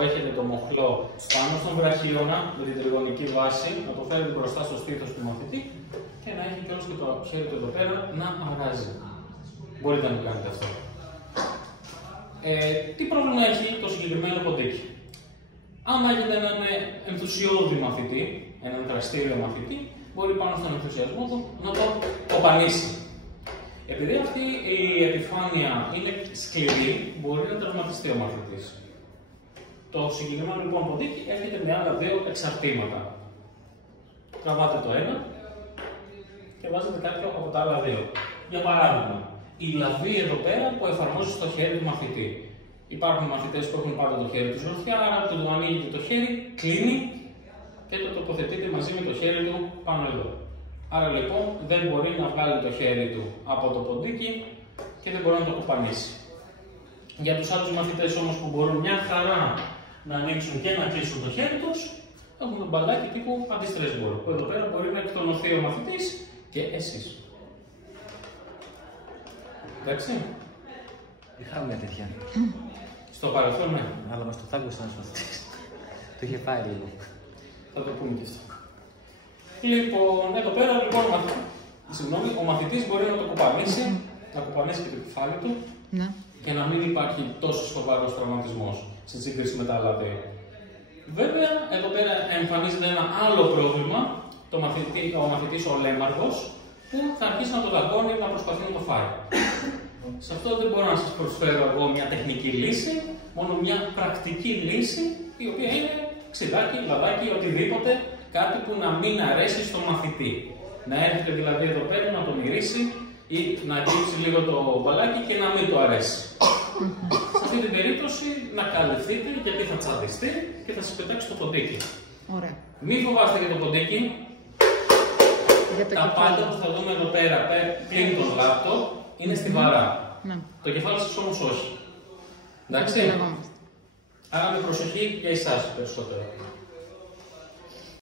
Έχετε το μοχλό πάνω στον βραχίωνα με την τριγωνική βάση, να το φέρετε μπροστά στο στήθος του μαθητή και να έχει κιόλας και το χέρι του εδώ πέρα να αγάζει. Μπορείτε να το κάνετε αυτό. Τι πρόβλημα έχει το συγκεκριμένο ποντίκι? Άμα έχετε έναν ενθουσιώδη μαθητή, έναν δραστήριο μαθητή, μπορεί πάνω στον ενθουσιασμό του να το κοπανίσει. Επειδή αυτή η επιφάνεια είναι σκληρή, μπορεί να τραυματιστεί ο μαθητής. Το συγκεκριμένο λοιπόν ποντίκι έρχεται με άλλα δύο εξαρτήματα. Τραβάτε το ένα και βάζετε κάποιο από τα άλλα δύο. Για παράδειγμα, η λαβή εδώ πέρα που εφαρμόζει στο χέρι του μαθητή. Υπάρχουν μαθητές που έχουν πάντα το χέρι του ζωρθιά, άρα του ανοίγει το χέρι, κλείνει και το τοποθετείτε μαζί με το χέρι του πάνω εδώ. Άρα λοιπόν δεν μπορεί να βγάλει το χέρι του από το ποντίκι και δεν μπορεί να το κοπανίσει. Για τους άλλους μαθητές όμως που μπορούν μια χαρά να ανοίξουν και να κλείσουν το χέρι τους, έχουν το μπαλάκι τύπου αντιστρέσμπορ, που εδώ πέρα μπορεί να εκτονωθεί ο μαθητής και εσείς. Εντάξει. Είχαμε μια τέτοια. Στο παρελθόν, ναι. Αλλά μας το θάγκωσε ένας μαθητής. Το είχε πάει λίγο. Θα το πούμε και αυτό. Λοιπόν, εδώ πέρα λοιπόν, ο μαθητής μπορεί να το κοπανίσει, να κοπανίσει και το κεφάλι του, ναι, για να μην υπάρχει τόσο σοβαρός τραυματισμός σε σύγκριση με τα άλλα δύο. Βέβαια, εδώ πέρα εμφανίζεται ένα άλλο πρόβλημα, ο μαθητής ο λέμαργος, που θα αρχίσει να το δαγκώνει, να προσπαθεί να το φάει. Σε αυτό δεν μπορώ να σας προσφέρω εγώ μια τεχνική λύση, μόνο μια πρακτική λύση, η οποία είναι ξυλάκι, λαδάκι, οτιδήποτε, κάτι που να μην αρέσει στο μαθητή. Να έρχεται δηλαδή εδώ πέρα να το μυρίσει ή να κλείψει λίγο το μπαλάκι και να μην το αρέσει. Σε αυτή την περίπτωση να καλυφθείτε γιατί θα τσαντιστεί και θα σας πετάξει το ποντίκι. Ωραία. Μην φοβάστε για το ποντίκι. Τα πάντα που θα δούμε εδώ πέρα πλην το λάπτο είναι στιβαρά. Ναι. Το κεφάλι σας όμως όχι. Εντάξει. Άρα με προσοχή για εσάς περισσότερο.